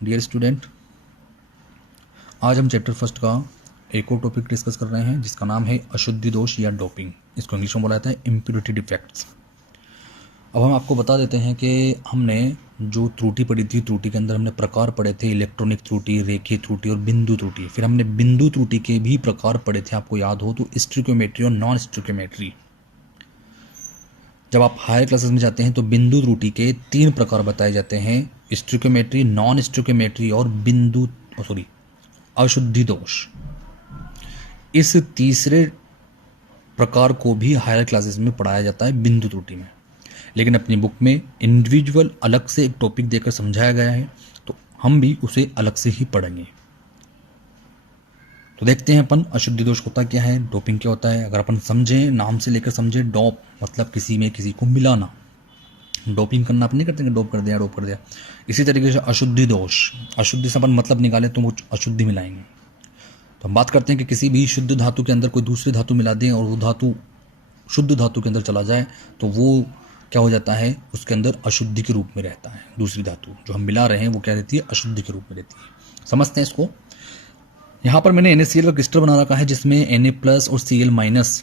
Dear student, आज हम chapter first का एक और टॉपिक डिस्कस कर रहे हैं जिसका नाम है अशुद्धि दोष या डोपिंग। इसको इंग्लिश में बोला जाता है इम्प्योरिटी डिफेक्ट्स। अब हम आपको बता देते हैं कि हमने जो त्रुटि पढ़ी थी, त्रुटि के अंदर हमने प्रकार पढ़े थे, इलेक्ट्रॉनिक त्रुटि, रेखीय त्रुटि और बिंदु त्रुटि। फिर हमने बिंदु त्रुटि के भी प्रकार पढ़े थे, आपको याद हो तो स्टोइकियोमेट्री और नॉन स्टोइकियोमेट्री। जब आप हायर क्लासेस में जाते हैं तो बिंदु त्रुटि के 3 प्रकार बताए जाते हैं, स्टोइकियोमेट्री, नॉन स्टोइकियोमेट्री और अशुद्धि दोष। इस तीसरे प्रकार को भी हायर क्लासेस में पढ़ाया जाता है बिंदु त्रुटि में, लेकिन अपनी बुक में इंडिविजुअल अलग से एक टॉपिक देकर समझाया गया है, तो हम भी उसे अलग से ही पढ़ेंगे। तो देखते हैं अपन अशुद्धि दोष होता क्या है, डोपिंग क्या होता है। अगर अपन समझें, नाम से लेकर समझें, डोप मतलब किसी में किसी को मिलाना, डोपिंग करना अपन नहीं करते हैं, डोप कर दिया, डोप कर दिया। इसी तरीके से अशुद्धि दोष, अशुद्धि से अपन मतलब निकाले तो वो अशुद्धि मिलाएंगे। तो हम बात करते हैं कि किसी भी शुद्ध धातु के अंदर कोई दूसरी धातु मिला दें और वो धातु शुद्ध धातु के अंदर चला जाए तो वो क्या हो जाता है, उसके अंदर अशुद्धि के रूप में रहता है। दूसरी धातु जो हम मिला रहे हैं वो क्या रहती है, अशुद्धि के रूप में रहती है। समझते हैं इसको। यहाँ पर मैंने NaCl का क्रिस्टल बना रखा है जिसमें Na प्लस और Cl माइनस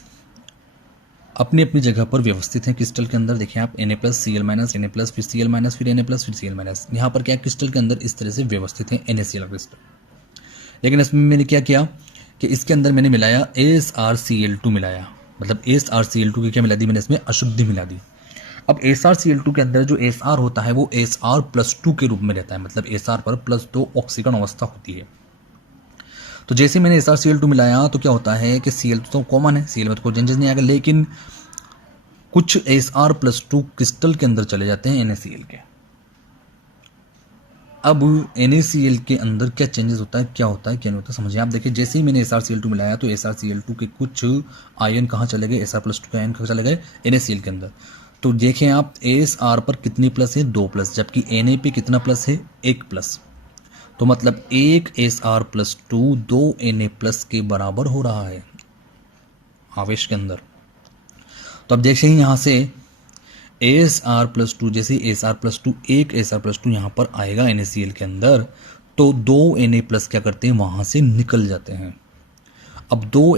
अपनी अपनी जगह पर व्यवस्थित हैं क्रिस्टल के अंदर। देखिए आप Na plus Cl minus, Na plus फिर Cl माइनस, फिर Na प्लस फिर Cl माइनस। यहाँ पर क्या क्रिस्टल के अंदर इस तरह से व्यवस्थित है NaCl का क्रिस्टल। लेकिन इसमें मैंने क्या किया कि इसके अंदर मैंने मिलाया AsRCl2 मिलाया, मतलब AsRCl2 की क्या मिला दी मैंने, इसमें अशुद्धि मिला दी। अब AsRCl2 के अंदर जो Sr होता है वो Sr+2 के रूप में रहता है, मतलब Sr पर +2 ऑक्सीकरण अवस्था होती है। तो जैसे मैंने SrCl2 मिलाया तो क्या होता है कि Cl तो कॉमन है, Cl में तो कोई चेंजेस नहीं आएगा, लेकिन कुछ Sr+2 क्रिस्टल के अंदर चले जाते हैं NaCl के। अब NaCl के अंदर क्या चेंजेस होता है, क्या होता है, क्या नहीं होता, समझिए आप। देखिए जैसे ही मैंने SrCl2 मिलाया तो SrCl2 के कुछ आयन कहाँ चले गए, Sr+2 के आयन कहाँ चले गए, NaCl के अंदर। तो देखें आप, Sr पर कितनी प्लस है, 2 प्लस, जबकि Na पे कितना प्लस है, 1 प्लस। तो मतलब 1 Sr+2 2 Na प्लस के बराबर हो रहा है आवेश के अंदर। तो अब देखिए यहाँ से Sr+2, जैसे Sr+2 1 Sr+2 यहाँ पर आएगा NaCl के अंदर, तो 2 Na प्लस क्या करते हैं, वहाँ से निकल जाते हैं। अब 2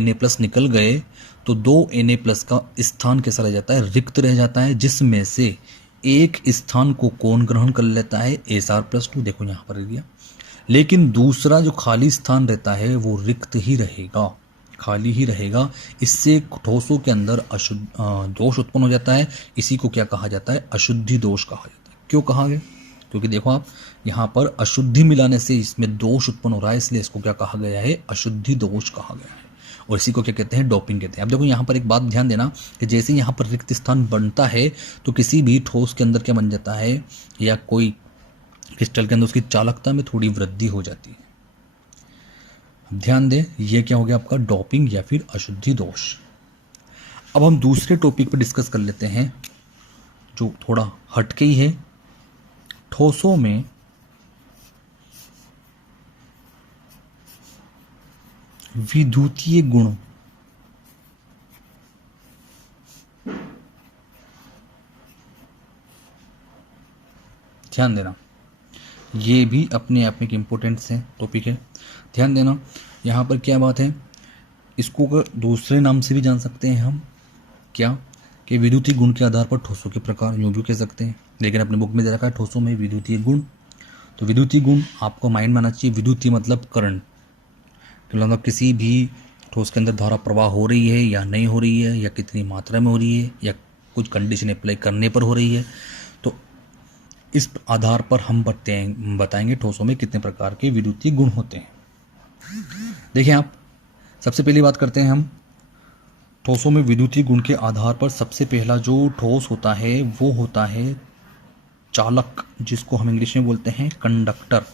Na प्लस निकल गए तो 2 Na प्लस का स्थान कैसा रह जाता है, रिक्त रह जाता है, जिसमें से एक स्थान को कौन ग्रहण कर लेता है, Sr+2। देखो यहाँ पर दिया, लेकिन दूसरा जो खाली स्थान रहता है वो रिक्त ही रहेगा, खाली ही रहेगा। इससे ठोसों के अंदर दोष उत्पन्न हो जाता है। इसी को क्या कहा जाता है, अशुद्धि दोष कहा जाता है। क्यों कहा गया, क्योंकि देखो आप यहाँ पर अशुद्धि मिलाने से इसमें दोष उत्पन्न हो रहा है, इसलिए इसको क्या कहा गया है, अशुद्धि दोष कहा गया है। और इसी को क्या कहते हैं, डोपिंग कहते हैं। अब देखो यहाँ पर एक बात ध्यान देना कि जैसे यहाँ पर रिक्त स्थान बनता है तो किसी भी ठोस के अंदर क्या बन जाता है, या कोई क्रिस्टल के अंदर उसकी चालकता में थोड़ी वृद्धि हो जाती है। ध्यान दें, ये क्या हो गया आपका, डोपिंग या फिर अशुद्धि दोष। अब हम दूसरे टॉपिक पर डिस्कस कर लेते हैं जो थोड़ा हटके ही है, ठोसों में विद्युतीय गुण। ध्यान देना, ये भी अपने आप में एक इम्पोर्टेंट है टॉपिक है, ध्यान देना। यहाँ पर क्या बात है, इसको दूसरे नाम से भी जान सकते हैं हम, क्या कि विद्युतीय गुण के आधार पर ठोसों के प्रकार, यूँ भी कह सकते हैं। लेकिन अपने बुक में दे रखा है ठोसों में विद्युतीय गुण। तो विद्युतीय गुण आपको माइंड में आना चाहिए। विद्युतीय मतलब करंट, मतलब किसी भी ठोस के अंदर धारा प्रवाह हो रही है या नहीं हो रही है, या कितनी मात्रा में हो रही है, या कुछ कंडीशन अप्लाई करने पर हो रही है। तो इस आधार पर हम बताएंगे ठोसों में कितने प्रकार के विद्युतीय गुण होते हैं। देखिए आप, सबसे पहली बात करते हैं हम ठोसों में विद्युतीय गुण के आधार पर। सबसे पहला जो ठोस होता है वो होता है चालक, जिसको हम इंग्लिश में बोलते हैं कंडक्टर।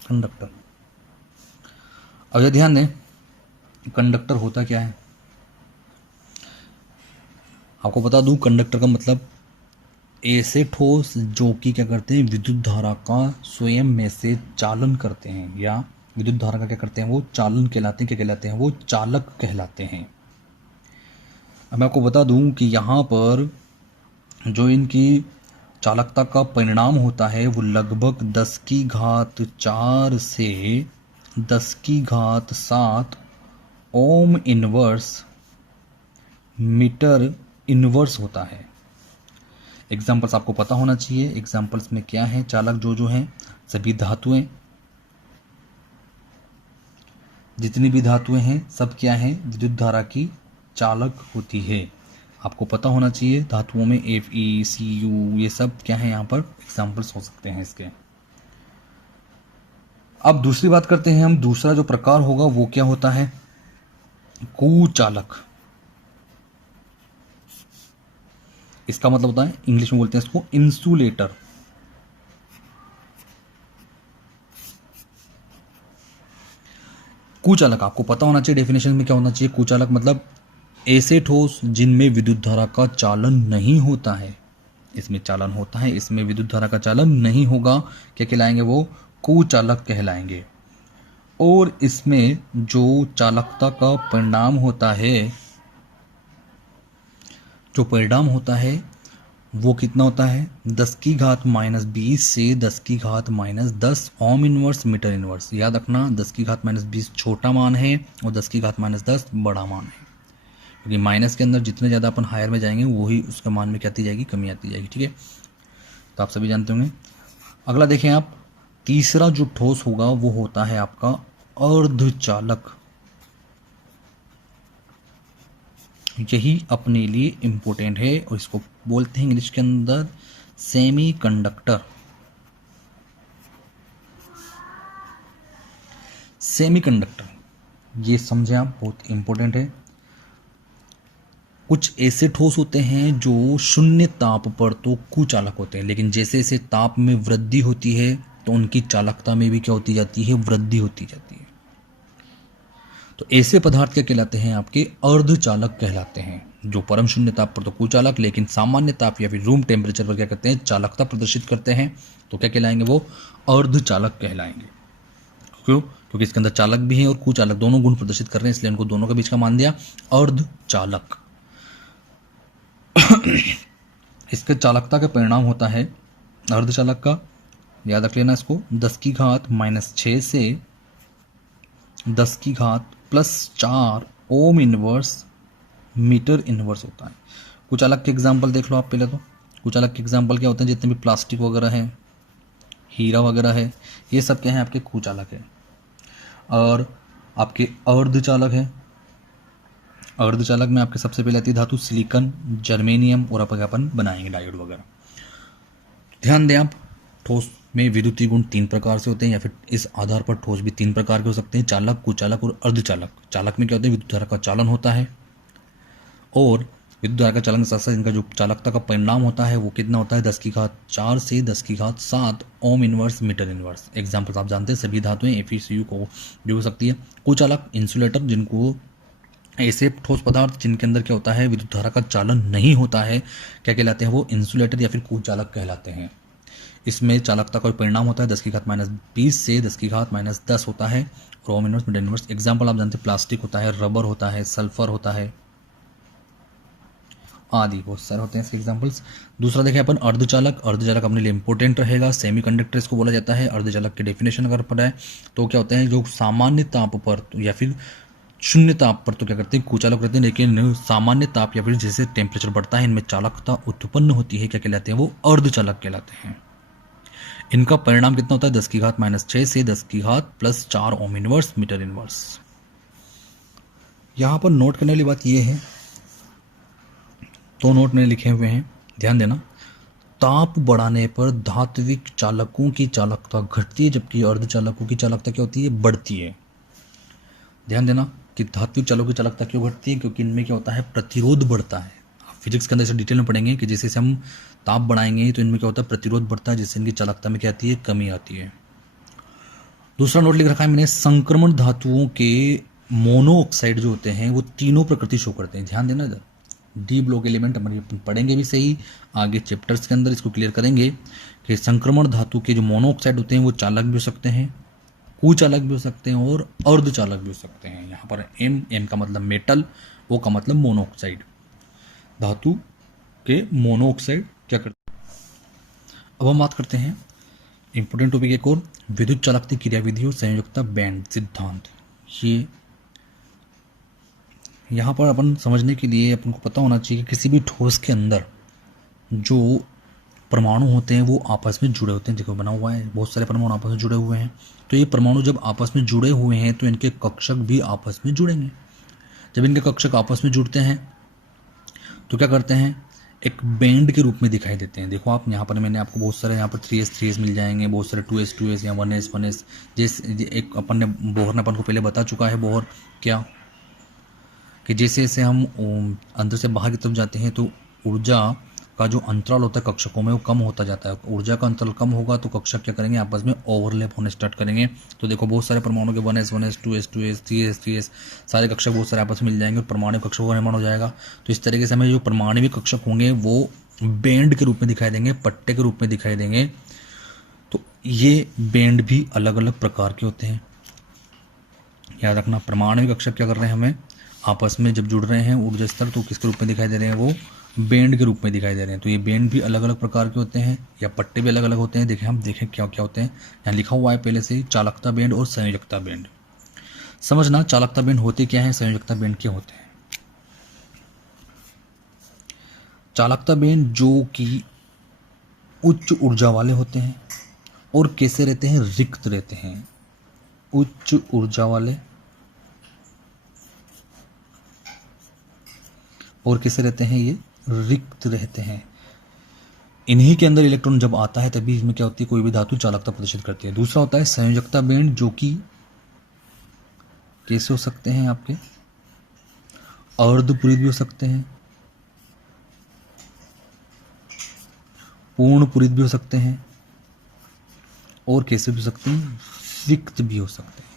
कंडक्टर, अब ये ध्यान दें, कंडक्टर होता क्या है, आपको बता दूं, कंडक्टर का मतलब ऐसे ठोस जो कि क्या करते हैं, विद्युत धारा का स्वयं में से चालन करते हैं या विद्युत धारा का क्या करते हैं, वो चालन कहलाते हैं। क्या कहलाते हैं, वो चालक कहलाते हैं। अब मैं आपको बता दूं कि यहाँ पर जो इनकी चालकता का परिणाम होता है वो लगभग 10⁴ से 10⁻7 ओम इनवर्स मीटर इनवर्स होता है। एग्जाम्पल्स आपको पता होना चाहिए। एग्जाम्पल्स में क्या है, चालक जो हैं सभी धातुएं, जितनी भी धातुएं हैं सब क्या हैं, विद्युत धारा की चालक होती है। आपको पता होना चाहिए धातुओं में Fe, Cu ये सब क्या है, यहाँ पर एग्जाम्पल्स हो सकते हैं इसके। अब दूसरी बात करते हैं हम, दूसरा जो प्रकार होगा वो क्या होता है, कुचालक। इसका मतलब होता है, इंग्लिश में बोलते हैं इसको इंसुलेटर। कुचालक आपको पता होना चाहिए, डेफिनेशन में क्या होना चाहिए, कुचालक मतलब ऐसे ठोस जिनमें विद्युत धारा का चालन नहीं होता है। इसमें चालन होता है, इसमें विद्युत धारा का चालन नहीं होगा, क्या कहलाएंगे, वो कुचालक कहलाएंगे। और इसमें जो चालकता का परिणाम होता है, जो परिणाम होता है वो कितना होता है, 10⁻⁻20 से 10⁻⁻10 ओम इनवर्स मीटर इनवर्स। याद रखना 10⁻⁻20 छोटा मान है और 10⁻⁻10 बड़ा मान है, क्योंकि माइनस के अंदर जितने ज़्यादा अपन हायर में जाएंगे वही उसके मान में क्या आती जाएगी, कमी आती जाएगी। ठीक है, तो आप सभी जानते होंगे। अगला देखें आप, तीसरा जो ठोस होगा वो होता है आपका अर्धचालक। यही अपने लिए इम्पोर्टेंट है और इसको बोलते हैं इंग्लिश के अंदर सेमी कंडक्टर। सेमी कंडक्टर ये समझे आप, बहुत इंपॉर्टेंट है। कुछ ऐसे ठोस होते हैं जो शून्य ताप पर तो कुचालक होते हैं, लेकिन जैसे जैसे ताप में वृद्धि होती है तो उनकी चालकता में भी क्या होती जाती है, वृद्धि होती जाती है। तो ऐसे पदार्थ क्या कहलाते हैं, आपके अर्धचालक कहलाते हैं, जो परम शून्य ताप पर तो कुचालक, लेकिन सामान्य ताप या फिर रूम टेम्परेचर पर क्या करते हैं, चालकता प्रदर्शित करते हैं। तो क्या कहलाएंगे, वो अर्धचालक कहलाएंगे। क्यों, क्योंकि इसके अंदर चालक भी है और कुचालक दोनों गुण प्रदर्शित कर रहे हैं, इसलिए उनको दोनों के बीच का मान दिया अर्धचालक। इसके चालकता का परिणाम होता है अर्धचालक का, याद रख लेना इसको, 10⁻⁻6 से 10⁻+4 ओम इनवर्स मीटर इनवर्स होता है। कुचालक के एग्जाम्पल देख लो आप पहले तो। कुचालक के एग्जाम्पल क्या होते हैं, जितने भी प्लास्टिक वगैरह है, हीरा वगैरह है, ये सब क्या है, आपके कुचालक है। और आपके अर्धचालक है, अर्धचालक में आपके सबसे पहले आती है धातु सिलिकॉन, जर्मेनियम, और अपन बनाएंगे डायोड वगैरह। ध्यान दें आप, ठोस में विद्युतीय गुण 3 प्रकार से होते हैं, या फिर इस आधार पर ठोस भी 3 प्रकार के हो सकते हैं, चालक, कुचालक और अर्धचालक। चालक में क्या होता है, विद्युत धारा का चालन होता है, और विद्युत धारा का चालन के साथ साथ इनका जो चालकता का परिणाम होता है वो कितना होता है, 10⁻4 से 10⁻7 ohm inverse metre inverse. Examples आप जानते हैं, सभी धातुएं Fe, Cu को जो हो सकती है। कुचालक इंसुलेटर, जिनको ऐसे ठोस पदार्थ जिनके अंदर क्या होता है, विद्युत धारा का चालन नहीं होता है, क्या कहलाते हैं, वो इंसुलेटर या फिर कुचालक कहलाते हैं। इसमें चालकता का परिणाम होता है 10⁻⁻20 से 10⁻⁻10 होता है, और ohm inverse metre inverse. Example आप जानते हैं, प्लास्टिक होता है, रबर होता है, सल्फर होता है, आदि बहुत सारे होते हैं इसके एग्जाम्पल्स। दूसरा देखें अपन अर्धचालक। अर्धचालक अपने लिए इंपॉर्टेंट रहेगा, सेमी कंडक्टर इसको बोला जाता है। अर्धचालक की डेफिनेशन अगर पढ़ा है तो क्या होते हैं, जो सामान्य ताप पर या फिर शून्य ताप पर तो क्या करते हैं, कुचालक रहते हैं, लेकिन सामान्य ताप या फिर जैसे टेम्परेचर बढ़ता है इनमें चालकता उत्पन्न होती है, क्या कहलाते हैं, वो अर्धचालक कहलाते हैं। इनका परिणाम कितना होता है, 10⁻⁻6 से 10⁻+4 ओम इनवर्स मीटर इनवर्स। यहाँ पर नोट करने वाली बात यह है, तो नोट में लिखे हुए हैं, ध्यान देना। ताप बढ़ाने पर धात्विक चालकों की चालकता घटती है, जबकि अर्धचालकों की चालकता क्या होती है, बढ़ती है। ध्यान देना कि धात्विक चालकों की चालकता क्यों घटती है, क्योंकि इनमें क्या होता है, प्रतिरोध बढ़ता है। आप फिजिक्स के अंदर से डिटेल में पढ़ेंगे कि जैसे हम ताप बढ़ाएंगे तो इनमें क्या होता है, प्रतिरोध बढ़ता है, जिससे इनकी चालकता में क्या आती है, कमी आती है। दूसरा नोट लिख रखा है मैंने, संक्रमण धातुओं के मोनो ऑक्साइड जो होते हैं वो तीनों प्रकृति शो करते हैं। ध्यान देना इधर, डी ब्लॉक एलिमेंट अपन पढ़ेंगे भी सही, आगे चैप्टर्स के अंदर इसको क्लियर करेंगे कि संक्रमण धातु के जो मोनो ऑक्साइड होते हैं वो चालक भी हो सकते हैं, कुचालक भी हो सकते हैं और अर्धचालक भी हो सकते हैं। यहाँ पर एम का मतलब मेटल, ओ का मतलब मोनोऑक्साइड, धातु के मोनोऑक्साइड क्या करते हैं। अब हम बात करते हैं इंपोर्टेंट टॉपिक एक और, विद्युत चालकता क्रियाविधि और संयोजकता बैंड सिद्धांत। ये यहाँ पर अपन समझने के लिए अपन को पता होना चाहिए कि किसी भी ठोस के अंदर जो परमाणु होते हैं वो आपस में जुड़े होते हैं। देखो बना हुआ है, बहुत सारे परमाणु आपस में जुड़े हुए हैं। तो ये परमाणु जब आपस में जुड़े हुए हैं तो इनके कक्षक भी आपस में जुड़ेंगे। जब इनके कक्षक आपस में जुड़ते हैं तो क्या करते हैं, एक बैंड के रूप में दिखाई देते हैं। देखो आप यहाँ पर, मैंने आपको बहुत सारे यहाँ पर 3s मिल जाएंगे, बहुत सारे 2s या 1s। जैसे एक अपन ने बोहर ने अपन को पहले बता चुका है, बोहर क्या कि जैसे जैसे हम अंदर से बाहर की तरफ जाते हैं तो ऊर्जा का जो अंतराल होता है कक्षकों में वो कम होता जाता है। ऊर्जा का अंतराल कम होगा तो कक्षक क्या करेंगे, आपस में ओवरलैप होने स्टार्ट करेंगे। तो देखो बहुत सारे परमाणु के 1s 2s 3s सारे कक्षक बहुत सारे आपस में मिल जाएंगे और परमाणु कक्षकों का निर्माण हो जाएगा। तो इस तरीके से हमें जो परमाणु कक्षक होंगे वो बैंड के रूप में दिखाई देंगे, पट्टे के रूप में दिखाई देंगे। तो ये बैंड भी अलग अलग प्रकार के होते हैं, याद रखना। परमाणु कक्षक क्या कर रहे हैं, हमें आपस में जब जुड़ रहे हैं ऊर्जा स्तर तो किसके रूप में दिखाई दे रहे हैं, वो बैंड के रूप में दिखाई दे रहे हैं। तो ये बैंड भी अलग अलग प्रकार के होते हैं या पट्टे भी अलग अलग होते हैं। देखें, हम देखें क्या क्या होते हैं। यहाँ लिखा हुआ है पहले से ही, चालकता बैंड और संयोजकता बैंड। समझना चालकता बैंड होते क्या है, संयोजकता बैंड क्या होते हैं। चालकता बैंड जो कि उच्च ऊर्जा वाले होते हैं और कैसे रहते हैं, रिक्त रहते हैं। उच्च ऊर्जा वाले और कैसे रहते हैं, ये रिक्त रहते हैं। इन्हीं के अंदर इलेक्ट्रॉन जब आता है तभी इसमें क्या होती है, कोई भी धातु चालकता प्रदर्शित करती है। दूसरा होता है संयोजकता बैंड, जो कि कैसे हो सकते हैं, आपके अर्धपूरित भी हो सकते हैं, पूर्ण पूरित भी हो सकते हैं और कैसे भी हो सकते हैं, रिक्त भी हो सकते हैं।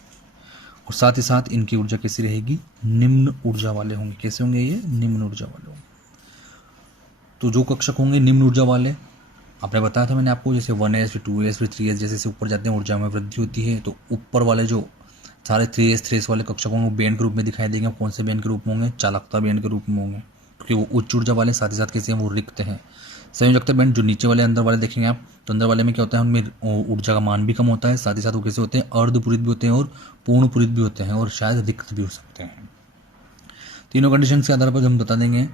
और साथ ही साथ इनकी ऊर्जा कैसी रहेगी, निम्न ऊर्जा वाले होंगे। कैसे होंगे ये, निम्न ऊर्जा वाले होंगे। तो जो कक्षक होंगे निम्न ऊर्जा वाले, आपने बताया था मैंने आपको, जैसे 1s फिर 2s फिर 3s, जैसे जैसे ऊपर जाते हैं ऊर्जा में वृद्धि होती है। तो ऊपर वाले जो सारे 3s वाले कक्षक होंगे वो बैंड के रूप में दिखाई देंगे। कौन से बैंड के रूप में होंगे, चालकता बैंड के रूप में होंगे, क्योंकि वो उच्च ऊर्जा वाले, साथ ही साथ कैसे हैं, वो रिक्त हैं। संयोजकता बैंड जो नीचे वाले अंदर वाले देखेंगे आप, तो अंदर वाले में क्या होता है, उनमें ऊर्जा का मान भी कम होता है, साथ ही साथ वो कैसे होते हैं, अर्धपूरित भी होते हैं और पूर्णपूरित भी होते हैं और शायद रिक्त भी हो सकते हैं। तीनों कंडीशन के आधार पर हम बता देंगे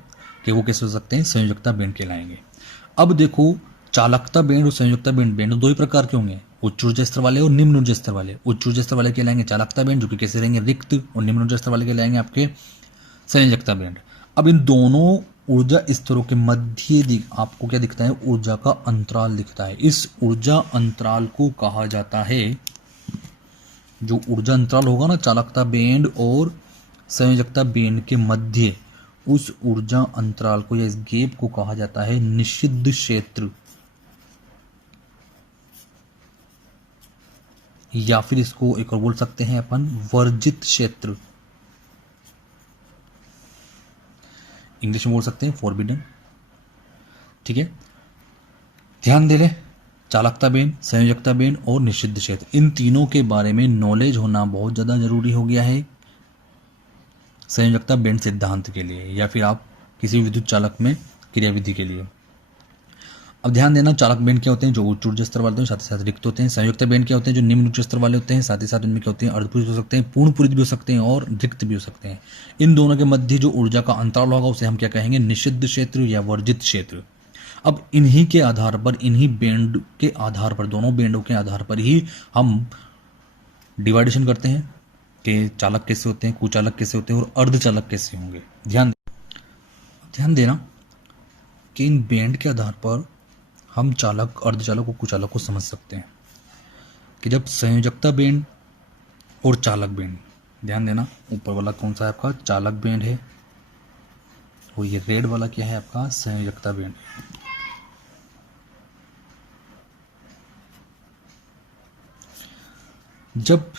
कि वो कैसे हो सकते हैं, संयोजकता बैंड कहलाएंगे। अब देखो चालकता बैंड और संयोजकता बैंड दो ही प्रकार के होंगे, उच्च ऊर्जा स्तर वाले और निम्न ऊर्जा स्तर वाले। उच्च ऊर्जा स्तर वाले कहलाएंगे चालकता बैंड, जो कि कैसे रहेंगे, रिक्त, और निम्न ऊर्जा स्तर वाले कहलाएंगे आपके संयोजकता बैंड। अब इन दोनों ऊर्जा स्तरों के मध्य आपको क्या दिखता है, ऊर्जा का अंतराल दिखता है। इस ऊर्जा अंतराल को कहा जाता है, जो ऊर्जा अंतराल होगा ना चालकता बैंड और संयोजकता बैंड के मध्य, उस ऊर्जा अंतराल को या इस गैप को कहा जाता है निषिद्ध क्षेत्र, या फिर इसको एक और बोल सकते हैं अपन वर्जित क्षेत्र। इंग्लिश में बोल सकते हैं फॉरबिडन। ठीक है, ध्यान दे ले, चालकता बैंड, संयोजकता बैंड और निषिद्ध क्षेत्र, इन तीनों के बारे में नॉलेज होना बहुत ज़्यादा जरूरी हो गया है संयोजकता बैंड सिद्धांत के लिए, या फिर आप किसी विद्युत चालक में क्रियाविधि के लिए। अब ध्यान देना, चालक बैंड क्या होते हैं, जो उच्च ऊर्जा स्तर वाले होते हैं, साथ ही साथ रिक्त होते हैं। संयोजकता बैंड क्या होते हैं, जो निम्न ऊर्जा स्तर वाले होते हैं, साथ ही साथ इनमें क्या होते हैं, अर्धपूरित हो सकते हैं, पूर्णपूरित भी हो सकते हैं और रिक्त भी हो सकते हैं। इन दोनों के मध्य जो ऊर्जा का अंतराल होगा उसे हम क्या कहेंगे, निषिद्ध क्षेत्र या वर्जित क्षेत्र। अब इन्हीं के आधार पर, इन्हीं बैंड के आधार पर, दोनों बैंडों के आधार पर ही हम डिवाइडेशन करते हैं कि चालक कैसे होते हैं, कुचालक कैसे होते हैं और अर्धचालक कैसे होंगे। ध्यान देना कि इन बैंड के आधार पर हम चालक, अर्धचालक और कुचालक को समझ सकते हैं कि जब संयोजकता बैंड और चालक बैंड, ध्यान देना ऊपर वाला कौन सा है आपका, चालक बैंड है, और ये रेड वाला क्या है आपका, संयोजकता बैंड। जब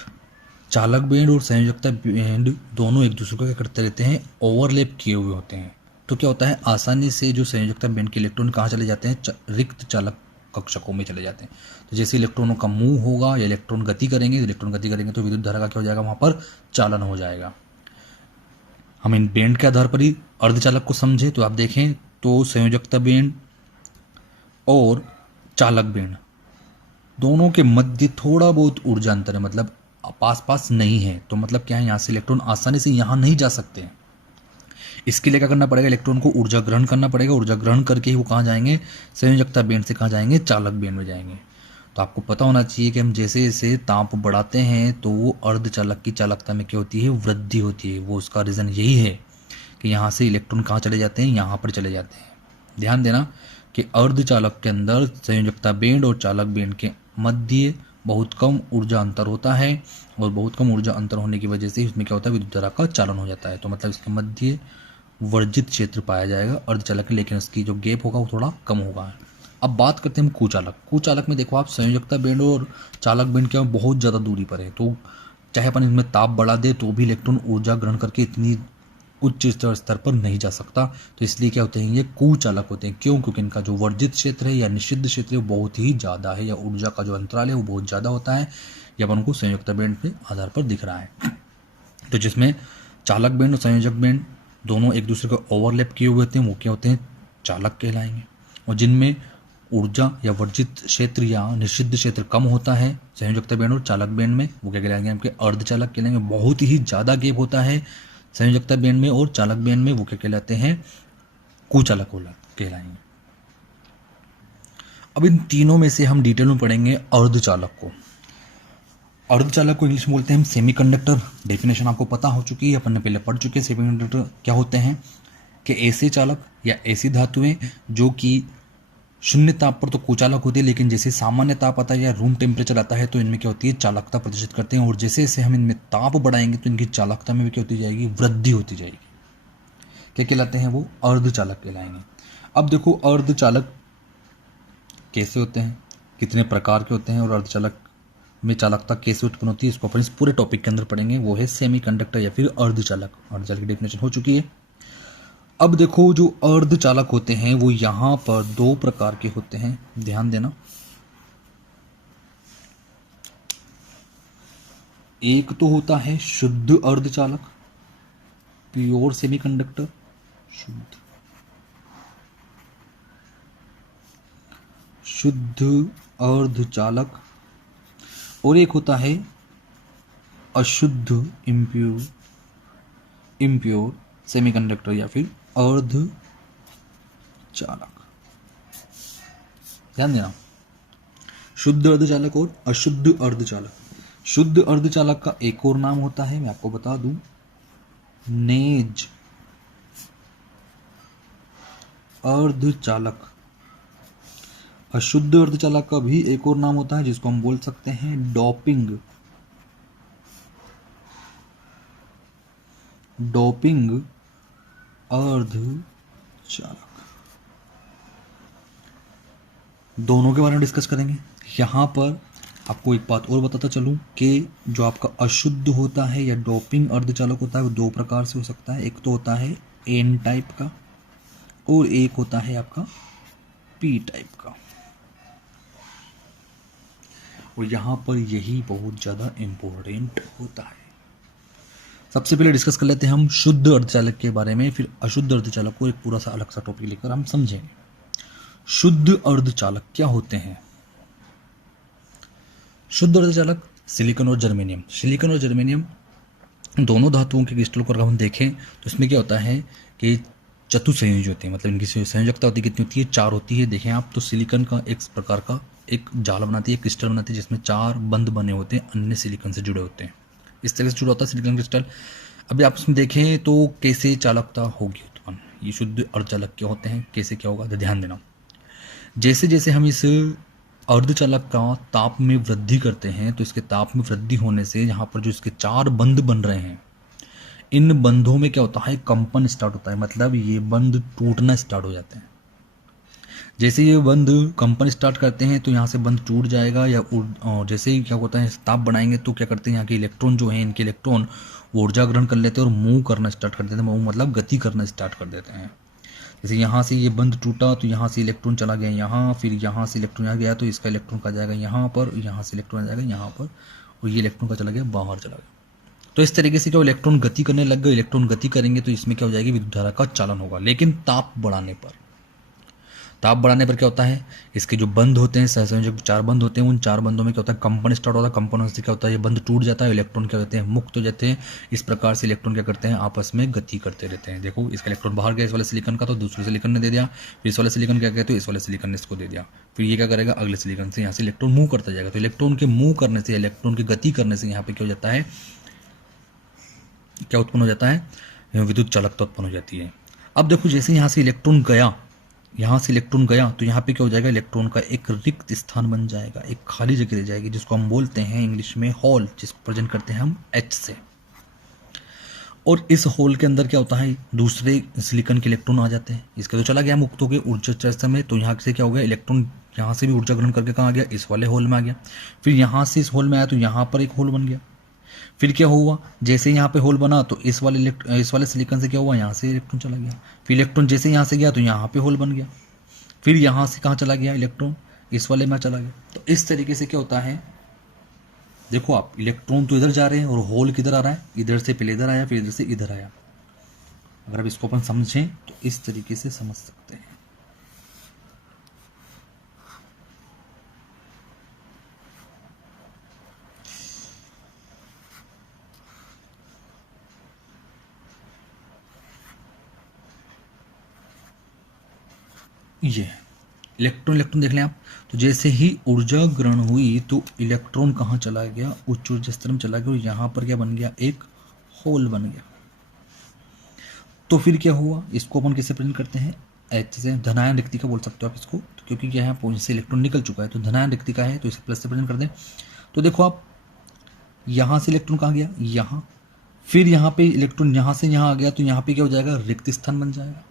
चालक बैंड और संयोजकता बैंड दोनों एक दूसरे को क्या करते रहते हैं, ओवरलैप किए हुए होते हैं, तो क्या होता है, आसानी से जो संयोजकता बैंड के इलेक्ट्रॉन कहाँ चले जाते हैं, रिक्त चालक कक्षकों में चले जाते हैं। तो जैसे इलेक्ट्रॉनों का मूव होगा या इलेक्ट्रॉन गति करेंगे तो विद्युत धारा का क्या हो जाएगा, वहाँ पर चालन हो जाएगा। हम इन बैंड के आधार पर ही अर्धचालक को समझे तो आप देखें तो संयोजकता बैंड और चालक बैंड दोनों के मध्य थोड़ा बहुत ऊर्जा अंतर है, मतलब पास पास नहीं है। तो मतलब क्या है, यहाँ से इलेक्ट्रॉन आसानी से यहाँ नहीं जा सकते हैं। इसके लिए क्या करना पड़ेगा, इलेक्ट्रॉन को ऊर्जा ग्रहण करना पड़ेगा। ऊर्जा ग्रहण करके ही वो कहाँ जाएंगे, संयोजकता बैंड से कहाँ जाएंगे, चालक बैंड में जाएंगे। तो आपको पता होना चाहिए कि हम जैसे जैसे ताप बढ़ाते हैं तो वो अर्धचालक की चालकता में क्या होती है, वृद्धि होती है। वो उसका रीज़न यही है कि यहाँ से इलेक्ट्रॉन कहाँ चले जाते हैं, यहाँ पर चले जाते हैं। ध्यान देना कि अर्धचालक के अंदर संयोजकता बैंड और चालक बैंड के मध्य बहुत कम ऊर्जा अंतर होता है और बहुत कम ऊर्जा अंतर होने की वजह से इसमें क्या होता है, विद्युत धारा का चालन हो जाता है। तो मतलब इसके मध्य वर्जित क्षेत्र पाया जाएगा अर्धचालक में, लेकिन उसकी जो गैप होगा वो थोड़ा कम होगा। अब बात करते हैं हम कुचालक। कुचालक में देखो आप, संयोजकता बैंड और चालक बैंड क्या बहुत ज़्यादा दूरी पर है, तो चाहे अपन इसमें ताप बढ़ा दे तो भी इलेक्ट्रॉन ऊर्जा ग्रहण करके इतनी उच्च स्तर पर नहीं जा सकता। तो इसलिए क्या होते हैं, ये कुचालक होते हैं। क्यों? क्योंकि इनका जो वर्जित क्षेत्र है या निषिद्ध क्षेत्र है वो बहुत ही ज़्यादा है, या ऊर्जा का जो अंतराल है वो बहुत ज़्यादा होता है। ये अपन को संयोजकता बैंड के आधार पर दिख रहा है। तो जिसमें चालक बैंड और संयोजक बैंड दोनों एक दूसरे को ओवरलैप किए हुए होते हैं, वो क्या होते हैं, चालक कहलाएंगे। और जिनमें ऊर्जा या वर्जित क्षेत्र या निषिद्ध क्षेत्र कम होता है संयोजकता बैंड और चालक बैंड में, वो क्या कहलाएंगे, आपके अर्धचालक कहलाएंगे। बहुत ही ज़्यादा गैप होता है संयोजकता बैंड में और चालक बैंड में, वो क्या कहलाते हैं, कुचालक कहलाएंगे। अब इन तीनों में से हम डिटेल में पढ़ेंगे अर्धचालक को। अर्धचालक को इंग्लिश में बोलते हैं हम सेमीकंडक्टर। डेफिनेशन आपको पता हो चुकी है, अपन ने पहले पढ़ चुके हैं। सेमीकंडक्टर क्या होते हैं कि ऐसे चालक या ऐसी धातुएं जो कि शून्य ताप पर तो कुचालक होती है, लेकिन जैसे सामान्य ताप आता है या रूम टेम्परेचर आता है तो इनमें क्या होती है, चालकता प्रदर्शित करते हैं। और जैसे जैसे हम इनमें ताप बढ़ाएंगे तो इनकी चालकता में भी क्या होती जाएगी, वृद्धि होती जाएगी। क्या कहलाते हैं, वो अर्धचालक कहलाएंगे। अब देखो अर्धचालक कैसे होते हैं, कितने प्रकार के होते हैं और अर्धचालक में चालकता कैसे उत्पन्न होती है, इसको अपन इस पूरे टॉपिक के अंदर पढ़ेंगे। वो है सेमीकंडक्टर या फिर अर्धचालक। अर्धचालक की डेफिनेशन हो चुकी है। अब देखो जो अर्धचालक होते हैं वो यहां पर दो प्रकार के होते हैं, ध्यान देना। एक तो होता है शुद्ध अर्धचालक, प्योर सेमीकंडक्टर, शुद्ध अर्धचालक। और एक होता है अशुद्ध इम्प्योर सेमीकंडक्टर या फिर अर्धचालक। ध्यान देना, शुद्ध अर्धचालक और अशुद्ध अर्धचालक। शुद्ध अर्धचालक का एक और नाम होता है, मैं आपको बता दूं, नेज अर्धचालक। अशुद्ध अर्धचालक का भी एक और नाम होता है जिसको हम बोल सकते हैं डोपिंग अर्धचालक। दोनों के बारे में डिस्कस करेंगे। यहाँ पर आपको एक बात और बताता चलूँ कि जो आपका अशुद्ध होता है या डोपिंग अर्धचालक होता है वो दो प्रकार से हो सकता है। एक तो होता है एन टाइप का और एक होता है आपका पी टाइप का। और यहाँ पर यही बहुत ज़्यादा इम्पोर्टेंट होता है। सबसे पहले डिस्कस कर लेते हैं हम शुद्ध अर्धचालक के बारे में, फिर अशुद्ध अर्धचालक को एक पूरा सा अलग सा टॉपिक लेकर हम समझेंगे। शुद्ध अर्धचालक क्या होते हैं? शुद्ध अर्धचालक सिलिकॉन और जर्मेनियम। सिलिकॉन और जर्मेनियम दोनों धातुओं के क्रिस्टल को अगर हम देखें तो इसमें क्या होता है कि चतुसंयोजी होते हैं, मतलब इनकी संयोजकता होती है कितनी होती है, 4 होती है। देखें आप तो सिलिकॉन का एक प्रकार का एक जाल बनाती है, क्रिस्टल बनाती है जिसमें 4 बंध बने होते हैं, अन्य सिलिकॉन से जुड़े होते हैं। इस तरह से जुड़ा होता है सिलिकॉन क्रिस्टल। अभी आप इसमें देखें तो कैसे चालकता होगी उत्पन्न, ये शुद्ध अर्धचालक क्या होते हैं, कैसे क्या होगा, तो ध्यान देना। जैसे जैसे हम इस अर्धचालक का ताप में वृद्धि करते हैं तो इसके ताप में वृद्धि होने से यहाँ पर जो इसके 4 बंध बन रहे हैं, इन बंधों में क्या होता है, कंपन स्टार्ट होता है, मतलब ये बंध टूटना स्टार्ट हो जाते हैं। जैसे ये बंध कंपन स्टार्ट करते हैं तो यहाँ से बंध टूट जाएगा, या जैसे ही क्या होता है ताप बढ़ाएंगे तो क्या करते हैं, यहाँ के इलेक्ट्रॉन जो हैं, इनके इलेक्ट्रॉन ऊर्जा ग्रहण कर लेते हैं और मूव करना स्टार्ट कर देते हैं। मूव मतलब गति करना स्टार्ट कर देते हैं। जैसे यहाँ से ये बंध टूटा तो यहाँ से इलेक्ट्रॉन चला गया यहाँ, फिर यहाँ से इलेक्ट्रॉन आ गया तो इसका इलेक्ट्रॉन का जाएगा यहाँ पर, यहाँ से इलेक्ट्रॉन आ जाएगा यहाँ पर, और ये इलेक्ट्रॉन का चला गया बाहर चला गया। तो इस तरीके से क्या इलेक्ट्रॉन गति करने लग गए, इलेक्ट्रॉन गति करेंगे तो इसमें क्या हो जाएगी, विद्युत धारा का चालन होगा। लेकिन ताप बढ़ाने पर क्या होता है, इसके जो बंध होते हैं सहसंयोजक 4 बंध होते हैं, उन 4 बंधों में क्या होता है, कंपन स्टार्ट होता है। कंपन से क्या होता है, ये बंध टूट जाता है, इलेक्ट्रॉन क्या होते हैं, मुक्त हो जाते हैं। इस प्रकार से इलेक्ट्रॉन क्या करते हैं, आपस में गति करते रहते हैं। देखो इसका इलेक्ट्रॉन बाहर गया इस वाले सिलिकॉन का, तो दूसरे सिलिकॉन ने दे दिया, फिर इस वाले सिलिकॉन क्या कहते तो इस वाले सिलिकॉन ने इसको दे दिया, फिर ये क्या करेगा, अगले सिलिकॉन से यहाँ से इलेक्ट्रॉन मूव करता जाएगा। तो इलेक्ट्रॉन के मूव करने से, इलेक्ट्रॉन की गति करने से यहाँ पे क्या हो जाता है, क्या उत्पन्न हो जाता है, विद्युत चालकता उत्पन्न हो जाती है। अब देखो जैसे यहाँ से इलेक्ट्रॉन गया, तो यहाँ पे क्या हो जाएगा, इलेक्ट्रॉन का एक रिक्त स्थान बन जाएगा, एक खाली जगह रह जाएगी, जिसको हम बोलते हैं इंग्लिश में होल, जिसको प्रेजेंट करते हैं हम H से। और इस होल के अंदर क्या होता है, दूसरे सिलिकॉन के इलेक्ट्रॉन आ जाते हैं। इसका तो चला गया मुक्त हो गए ऊर्जा चर्चा में, तो यहाँ से क्या हो गया, इलेक्ट्रॉन यहाँ से भी ऊर्जा ग्रहण करके कहाँ आ गया, इस वाले होल में आ गया। फिर यहाँ से इस होल में आया तो यहाँ पर एक होल बन गया। फिर क्या हुआ, जैसे यहाँ पे होल बना तो इस वाले सिलिकॉन से क्या हुआ, यहाँ से इलेक्ट्रॉन चला गया। फिर इलेक्ट्रॉन जैसे यहाँ से गया तो यहाँ पे होल बन गया। फिर यहाँ से कहाँ चला गया इलेक्ट्रॉन, इस वाले में चला गया। तो इस तरीके से क्या होता है, देखो आप इलेक्ट्रॉन तो इधर जा रहे हैं और होल किधर आ रहा है, इधर से पहले इधर आया, फिर इधर से इधर आया। अगर आप इसको अपन समझें तो इस तरीके से समझ सकते हैं। ये इलेक्ट्रॉन देख लें आप, तो जैसे ही ऊर्जा ग्रहण हुई तो इलेक्ट्रॉन कहाँ चला गया, उच्च ऊर्जा स्तर में चला गया, और यहाँ पर क्या बन गया, एक होल बन गया। तो फिर क्या हुआ, इसको अपन कैसे प्रेजेंट करते हैं, H से, धनायन रिक्तिका बोल सकते हो आप इसको, तो क्योंकि क्या है पॉइंट से इलेक्ट्रॉन निकल चुका है तो धनायन रिक्तिका है, तो इसे प्लस से प्रेजेंट कर दें। तो देखो आप यहाँ से इलेक्ट्रॉन कहाँ गया, यहाँ, फिर यहाँ पे इलेक्ट्रॉन यहाँ से यहाँ आ गया, तो यहाँ पे क्या हो जाएगा, रिक्त स्थान बन जाएगा।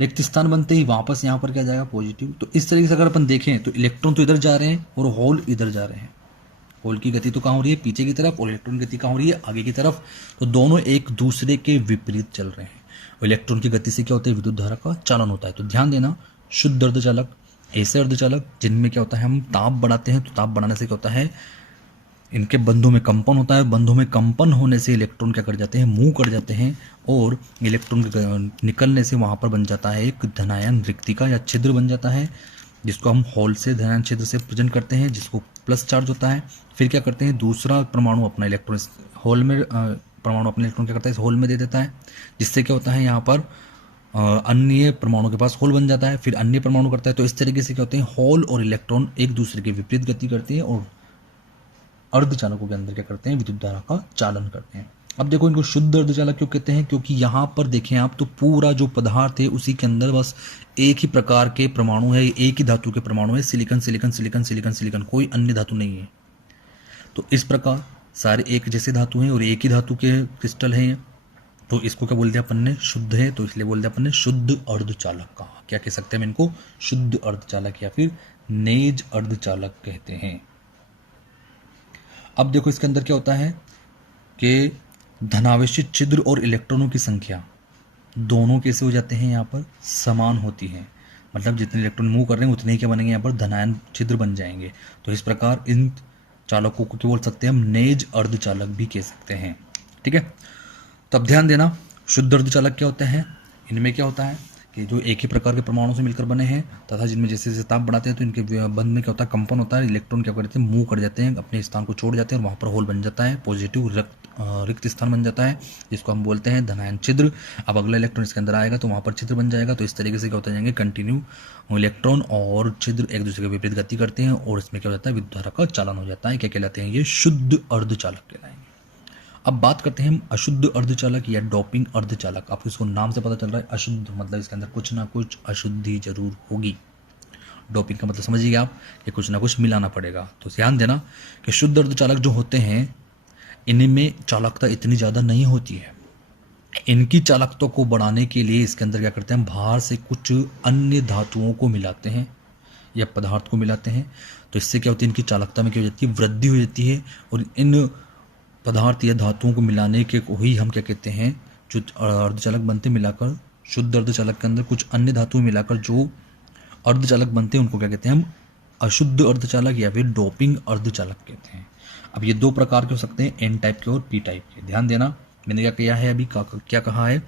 रिक्त स्थान बनते ही वापस यहाँ पर क्या जाएगा, पॉजिटिव। तो इस तरीके से अगर अपन देखें तो इलेक्ट्रॉन तो इधर जा रहे हैं और होल इधर जा रहे हैं। होल की गति तो कहाँ हो रही है, पीछे की तरफ, और इलेक्ट्रॉन की गति कहाँ हो रही है, आगे की तरफ। तो दोनों एक दूसरे के विपरीत चल रहे हैं। और इलेक्ट्रॉन की गति से क्या होता है, विद्युत धारा का चालन होता है। तो ध्यान देना, शुद्ध अर्धचालक, ऐसे अर्धचालक जिनमें क्या होता है, हम ताप बढ़ाते हैं, तो ताप बढ़ाने से क्या होता है, इनके बंधों में कंपन होता है। बंधों में कंपन होने से इलेक्ट्रॉन क्या कर जाते हैं, मूव कर जाते हैं, और इलेक्ट्रॉन के निकलने से वहाँ पर बन जाता है एक धनायन रिक्तिका या छिद्र बन जाता है, जिसको हम होल से, धनायन छिद्र से प्रेजेंट करते हैं, जिसको प्लस चार्ज होता है। फिर क्या करते हैं, दूसरा परमाणु अपना इलेक्ट्रॉन होल में, परमाणु अपने इलेक्ट्रॉन क्या करता है, इस होल में दे देता है, जिससे क्या होता है, यहाँ पर अन्य परमाणु के पास होल बन जाता है। फिर अन्य परमाणु करता है। तो इस तरीके से क्या होते हैं, होल और इलेक्ट्रॉन एक दूसरे के विपरीत गति करते हैं और अर्धचालकों के अंदर क्या करते हैं, विद्युत धारा का चालन करते हैं। अब देखो इनको शुद्ध अर्धचालक क्यों कहते हैं, क्योंकि यहाँ पर देखें आप तो पूरा जो पदार्थ है उसी के अंदर बस एक ही प्रकार के परमाणु है, एक ही धातु के परमाणु है, silicon silicon silicon silicon silicon, कोई अन्य धातु नहीं है। तो इस प्रकार सारे एक जैसे धातु हैं और एक ही धातु के क्रिस्टल हैं। तो इसको क्या बोल दिया अपन ने, शुद्ध है, तो इसलिए बोल दिया अपन ने शुद्ध अर्धचालक। कहा क्या कह सकते हैं हम इनको, शुद्ध अर्धचालक या फिर नेज अर्धचालक कहते हैं। अब देखो इसके अंदर क्या होता है कि धनावेशित छिद्र और इलेक्ट्रॉनों की संख्या दोनों कैसे हो जाते हैं, यहाँ पर समान होती है। मतलब जितने इलेक्ट्रॉन मूव कर रहे हैं उतने ही क्या बनेंगे, यहाँ पर धनायन छिद्र बन जाएंगे। तो इस प्रकार इन चालकों को क्या बोल सकते हैं हम, नेज अर्धचालक भी कह सकते हैं। ठीक है, तो अब ध्यान देना, शुद्ध अर्धचालक क्या होते हैं, इनमें क्या होता है कि जो एक ही प्रकार के परमाणु से मिलकर बने हैं तथा जिनमें जैसे जैसे ताप बढ़ाते हैं तो इनके बंध में क्या होता है, कंपन होता है, इलेक्ट्रॉन क्या करते हैं, मूव कर जाते हैं, अपने स्थान को छोड़ जाते हैं और वहाँ पर होल बन जाता है, पॉजिटिव रिक्त स्थान बन जाता है, जिसको हम बोलते हैं धनायन छिद्र। अब अगला इलेक्ट्रॉन इसके अंदर आएगा तो वहाँ पर छिद्र बन जाएगा। तो इस तरीके से क्या होता जाएंगे, कंटिन्यू इलेक्ट्रॉन और छिद्र एक दूसरे के विपरीत गति करते हैं और इसमें क्या होता है, विद्युत धारा का चालन हो जाता है। क्या कहलाते हैं, ये शुद्ध अर्धचालक कहलाएंगे। अब बात करते हैं हम अशुद्ध अर्धचालक या डोपिंग अर्धचालक। आपको इसको नाम से पता चल रहा है अशुद्ध, मतलब इसके अंदर कुछ ना कुछ अशुद्धि जरूर होगी। डोपिंग का मतलब समझिए आप कि कुछ ना कुछ मिलाना पड़ेगा। तो ध्यान देना कि शुद्ध अर्धचालक जो होते हैं इनमें चालकता इतनी ज़्यादा नहीं होती है। इनकी चालकता को बढ़ाने के लिए इसके अंदर क्या करते हैं, बाहर से कुछ अन्य धातुओं को मिलाते हैं या पदार्थ को मिलाते हैं। तो इससे क्या होती है, इनकी चालकता में क्या हो जाती है, वृद्धि हो जाती है। और इन पदार्थ या धातुओं को मिलाने के को ही हम क्या कहते हैं, जो अर्धचालक बनते मिलाकर शुद्ध अर्धचालक के अंदर कुछ अन्य धातुएं मिलाकर जो अर्धचालक बनते हैं उनको क्या कहते हैं हम? अशुद्ध अर्धचालक या फिर डोपिंग अर्धचालक कहते हैं। अब ये दो प्रकार के हो सकते हैं, एन टाइप के और पी टाइप के। ध्यान देना, मैंने क्या किया है अभी, क्या कहा है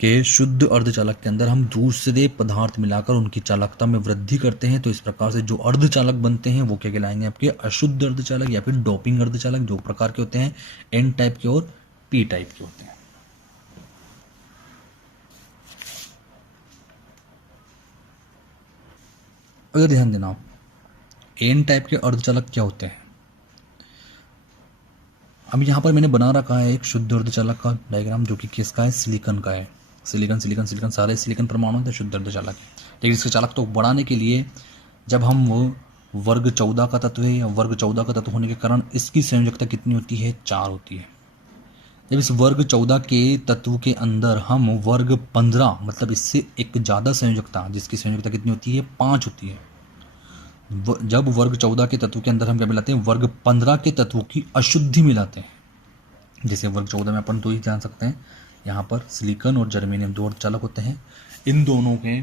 कि शुद्ध अर्धचालक के अंदर हम दूसरे पदार्थ मिलाकर उनकी चालकता में वृद्धि करते हैं। तो इस प्रकार से जो अर्धचालक बनते हैं वो क्या कहलाएंगे? आपके अशुद्ध अर्धचालक या फिर डोपिंग अर्धचालक। दो प्रकार के होते हैं, एन टाइप के और पी टाइप के होते हैं। अगर ध्यान देना, एन टाइप के अर्धचालक क्या होते हैं? अब यहाँ पर मैंने बना रखा है एक शुद्ध अर्धचालक का डायग्राम, जो कि किसका है? सिलिकॉन का है। सिलिकॉन सिलिकॉन सिलिकॉन सारे सिलिकॉन परमाणु होते हैं शुद्ध अर्धचालक है। लेकिन इसके चालक तो बढ़ाने के लिए जब हम वर्ग 14 का तत्व है या वर्ग 14 का तत्व होने के कारण इसकी संयोजकता कितनी होती है? 4 होती है। जब इस वर्ग 14 के तत्व के अंदर हम वर्ग 15 मतलब इससे एक ज़्यादा संयोजकता, जिसकी संयोजकता कितनी होती है? 5 होती है। जब वर्ग 14 के तत्व के अंदर हम क्या मिलाते हैं? वर्ग 15 के तत्वों की अशुद्धि मिलाते हैं। जैसे वर्ग 14 में अपन तो ही जान सकते हैं, यहाँ पर सिलिकॉन और जर्मेनियम दो अर्धचालक होते हैं। इन दोनों के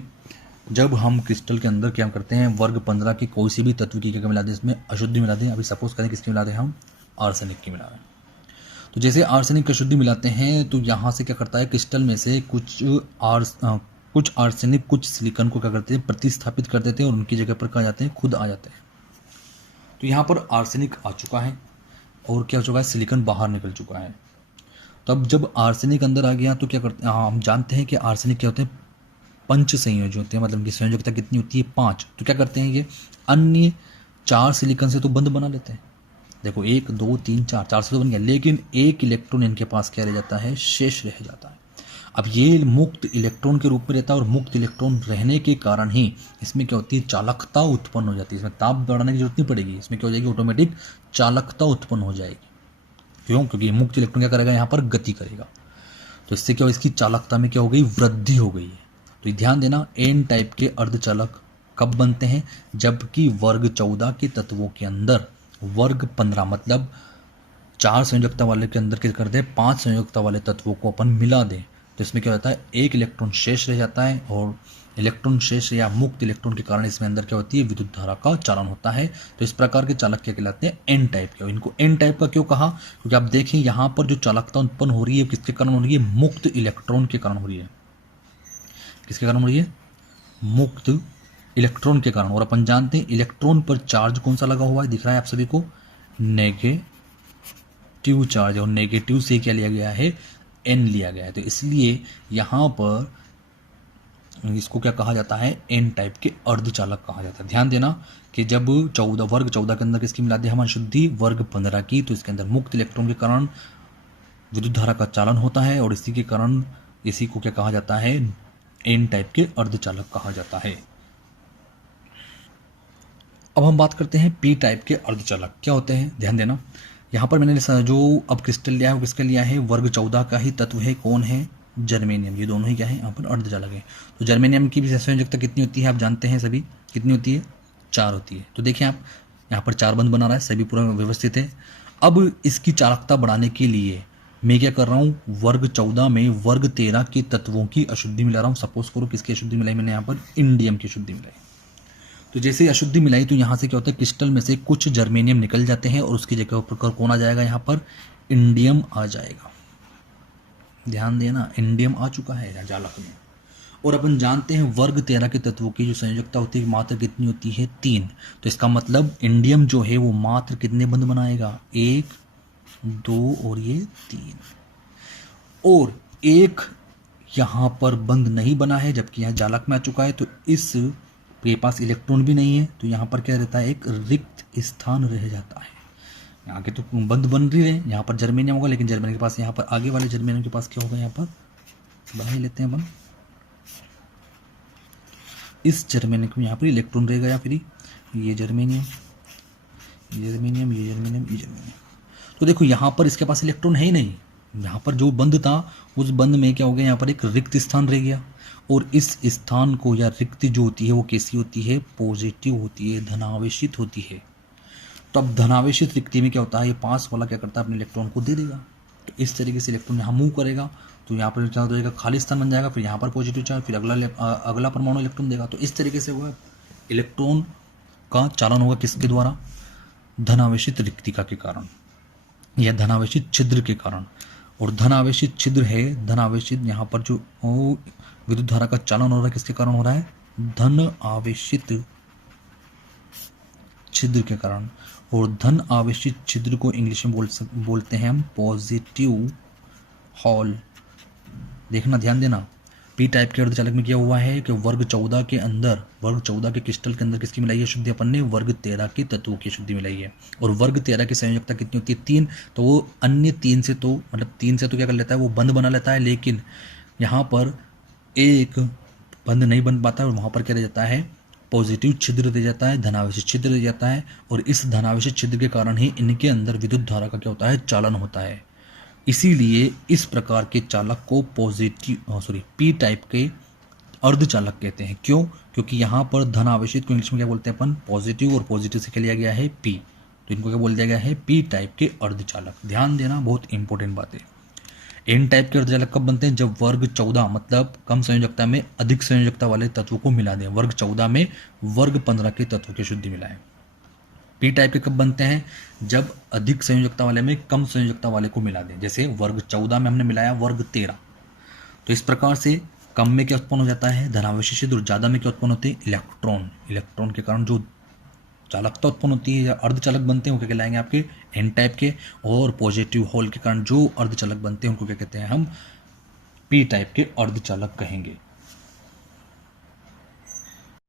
जब हम क्रिस्टल के अंदर क्या करते हैं? वर्ग 15 के कोई से भी तत्व की क्या मिला दें? इसमें अशुद्धि मिला दें। अभी सपोज करें किसकी मिला दें? हम आर्सेनिक की मिला दें। तो जैसे आर्सेनिक की अशुद्धि मिलाते हैं तो यहाँ से क्या करता है? क्रिस्टल में से कुछ आर्सेनिक कुछ सिलिकॉन को क्या करते हैं? प्रतिस्थापित कर देते हैं और उनकी जगह पर कहाँ जाते हैं? खुद आ जाते हैं। तो यहाँ पर आर्सेनिक आ चुका है और क्या हो चुका है? सिलिकॉन बाहर निकल चुका है। तब जब आर्सेनिक अंदर आ गया तो क्या करते हैं? हम जानते हैं कि आर्सेनिक क्या होते हैं? पंच संयोजी होते हैं, मतलब इनकी संयोजकता कितनी होती है? 5। तो क्या करते हैं ये? अन्य 4 सिलिकॉन से तो बंध बना लेते हैं। देखो 1 2 3 4 4 से तो बन गया, लेकिन एक इलेक्ट्रॉन इनके पास क्या रह जाता है? शेष रह जाता है। अब ये मुक्त इलेक्ट्रॉन के रूप में रहता है और मुक्त इलेक्ट्रॉन रहने के कारण ही इसमें क्या होती है? चालकता उत्पन्न हो जाती है। इसमें ताप बढ़ाने की जरूरत नहीं पड़ेगी, इसमें क्या हो जाएगी? ऑटोमेटिक चालकता उत्पन्न हो जाएगी। क्यों? क्योंकि मुक्त इलेक्ट्रॉन क्या करेगा? यहाँ पर गति करेगा। तो इससे क्या हो? इसकी चालकता में क्या हो गई? वृद्धि हो गई है। तो ध्यान देना, एन टाइप के अर्धचालक कब बनते हैं? जबकि वर्ग 14 के तत्वों के अंदर वर्ग 15 मतलब 4 संयोजकता वाले के अंदर क्या कर दे? 5 संयोजकता वाले तत्वों को अपन मिला दें तो इसमें क्या होता है? एक इलेक्ट्रॉन शेष रह जाता है और इलेक्ट्रॉन शेष या मुक्त इलेक्ट्रॉन के कारण इसमें अंदर क्या होती है? विद्युत धारा का चालन होता है। तो इस प्रकार के चालक क्या कहलाते हैं? एन टाइप के। इनको एन टाइप का क्यों कहा? क्योंकि आप देखें यहाँ पर जो चालकता उत्पन्न हो रही है किसके कारण हो रही है? मुक्त इलेक्ट्रॉन के कारण हो रही है। किसके कारण हो रही है? मुक्त इलेक्ट्रॉन के कारण। और अपन जानते हैं इलेक्ट्रॉन पर चार्ज कौन सा लगा हुआ है? दिख रहा है आप सभी को? Negative charge. और नेगेटिव से क्या लिया गया है? एन लिया गया है। तो इसलिए यहाँ पर इसको क्या कहा जाता है? एन टाइप के अर्धचालक कहा जाता है। ध्यान देना कि जब वर्ग 14 के अंदर किसकी मिला दी हम? अशुद्धि वर्ग 15 की, तो इसके अंदर मुक्त इलेक्ट्रॉन के कारण विद्युत धारा का चालन होता है और इसी के कारण इसी को क्या कहा जाता है? एन टाइप के अर्धचालक कहा जाता है। अब हम बात करते हैं पी टाइप के अर्धचालक क्या होते हैं। ध्यान देना, यहाँ पर मैंने जो अब क्रिस्टल लिया है वो किसका लिया है? वर्ग 14 का ही तत्व है। कौन है? जर्मेनियम। ये दोनों ही क्या है? यहाँ पर अर्धचालक है। तो जर्मेनियम की भी संयोजकता कितनी होती है? आप जानते हैं सभी, कितनी होती है? 4 होती है। तो देखिए आप यहाँ पर 4 बंध बना रहा है, सभी पूरा व्यवस्थित है। अब इसकी चालकता बढ़ाने के लिए मैं क्या कर रहा हूँ? वर्ग 14 में वर्ग 13 के तत्वों की अशुद्धि मिला रहा हूँ। सपोज करो किसकी अशुद्धि मिलाई मैंने? यहाँ पर इंडियम की अशुद्धि मिलाई। तो जैसे अशुद्धि मिलाई तो यहाँ से क्या होता है? क्रिस्टल में से कुछ जर्मेनियम निकल जाते हैं और उसकी जगह पर कौन आ जाएगा? यहाँ पर इंडियम आ जाएगा। ध्यान देना, इंडियम आ चुका है जालक में। और अपन जानते हैं वर्ग 13 के तत्वों की जो संयोजकता होती है मात्र कितनी होती है? 3। तो इसका मतलब इंडियम जो है वो मात्र कितने बंध बनाएगा? 1 2 और ये 3। और एक यहाँ पर बंध नहीं बना है जबकि यहाँ जालक में आ चुका है। तो इस के पास इलेक्ट्रॉन भी नहीं है तो यहाँ पर क्या रहता है? एक रिक्त स्थान रह जाता है। यहाँ के तो बंध बन रही है, यहाँ पर जर्मेनियम होगा लेकिन जर्मेनियम के पास यहाँ पर आगे वाले जर्मेनियम के पास क्या होगा? यहाँ पर बना ही लेते हैं अपन, इस जर्मेनियम में यहाँ पर इलेक्ट्रॉन रहेगा या फिर ये जर्मेनियम ये जर्मेनियम ये जर्मेनियम ये जर्मेनियम। तो देखो यहाँ पर इसके पास इलेक्ट्रॉन है ही नहीं। यहाँ पर जो बंध था उस बंध में क्या हो गया? यहाँ पर एक रिक्त स्थान रह गया। और इस स्थान को या रिक्ति जो होती है वो कैसी होती है? पॉजिटिव होती है, धनावेशित होती है। तो अब धनावेशित रिक्ति में क्या होता है? ये पास वाला क्या करता है? अपने इलेक्ट्रॉन को दे देगा। तो इस तरीके से इलेक्ट्रॉन यहाँ मूव करेगा तो यहाँ पर क्या हो जाएगा, खाली स्थान बन जाएगा, फिर यहाँ पर पॉजिटिव चार्ज, फिर अगला परमाणु इलेक्ट्रॉन देगा। तो इस तरीके से वो इलेक्ट्रॉन का चालन होगा किसके द्वारा, धनावेशित रिक्तिका के कारण या धनावेशित छिद्र के कारण। और धनावेशित छिद्र है, धनावेशित यहाँ पर जो विद्युत धारा का चालन हो रहा है किसके कारण हो रहा है, धन आवेशित छिद्र के कारण। और धन आवेशित छिद्र को इंग्लिश में बोलते हैं हम पॉजिटिव हॉल। देखना, ध्यान देना, पी टाइप के अर्धचालक में क्या हुआ है कि वर्ग 14 के अंदर, वर्ग 14 के क्रिस्टल के अंदर किसकी मिलाई है शुद्धि, अपन ने वर्ग 13 के तत्वों की शुद्धि मिलाई है। और वर्ग 13 की संयोजकता कितनी होती है, 3। तो वो अन्य 3 से तो मतलब 3 से तो क्या कर लेता है, वो बंध बना लेता है, लेकिन यहाँ पर एक बंध नहीं बन पाता है और वहाँ पर क्या रह जाता है, पॉजिटिव छिद्र दे जाता है, धनावेशित छिद्र दे जाता है। और इस धनावेशित छिद्र के कारण ही इनके अंदर विद्युत धारा का क्या होता है, चालन होता है। इसीलिए इस प्रकार के चालक को पी टाइप के अर्धचालक कहते हैं। क्यों, क्योंकि यहाँ पर धन आवेशित को इंग्लिश में क्या बोलते हैं अपन, पॉजिटिव, और पॉजिटिव से क्या लिया गया है, पी। तो इनको क्या बोल दिया गया है, पी टाइप के अर्धचालक। ध्यान देना, बहुत इंपॉर्टेंट बात है। एन टाइप के अर्धचालक कब बनते हैं, जब वर्ग 14 मतलब कम संयोजकता में अधिक संयोजकता वाले तत्वों को मिला दें। वर्ग 14 में वर्ग 15 के तत्वों की शुद्धि मिलाएं। पी टाइप के कब बनते हैं, जब अधिक संयोजकता वाले में कम संयोजकता वाले को मिला दें। जैसे वर्ग 14 में हमने मिलाया वर्ग 13। तो इस प्रकार से कम में क्या उत्पन्न हो जाता है, धनावेशित छिद्र, और ज़्यादा में क्या उत्पन्न होते हैं, इलेक्ट्रॉन। इलेक्ट्रॉन के कारण जो चालकता उत्पन्न होती है या अर्धचालक बनते हैं, वो क्या कहलाएंगे आपके एन टाइप के। और पॉजिटिव होल के कारण जो अर्धचालक बनते हैं उनको क्या कहते हैं हम, पी टाइप के अर्धचालक कहेंगे।